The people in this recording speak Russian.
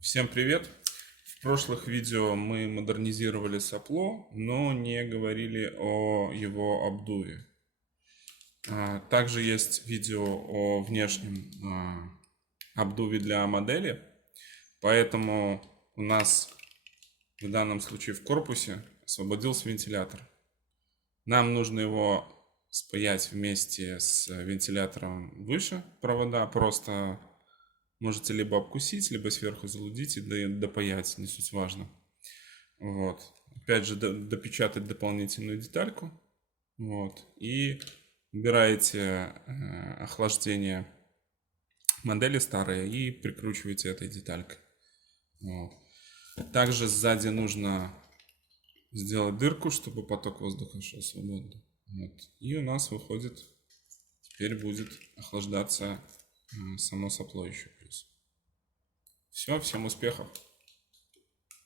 Всем привет! В прошлых видео мы модернизировали сопло, но не говорили о его обдуве. Также есть видео о внешнем обдуве для модели, поэтому у нас в данном случае в корпусе освободился вентилятор. Нам нужно его спаять вместе с вентилятором выше провода, просто можете либо обкусить, либо сверху залудить и допаять, не суть важно. Вот. Опять же, допечатать дополнительную детальку. Вот. И убираете охлаждение модели старые и прикручиваете этой деталькой. Вот. Также сзади нужно сделать дырку, чтобы поток воздуха шел свободно. Вот. И у нас выходит, теперь будет охлаждаться само сопло еще плюс. Все, всем успехов!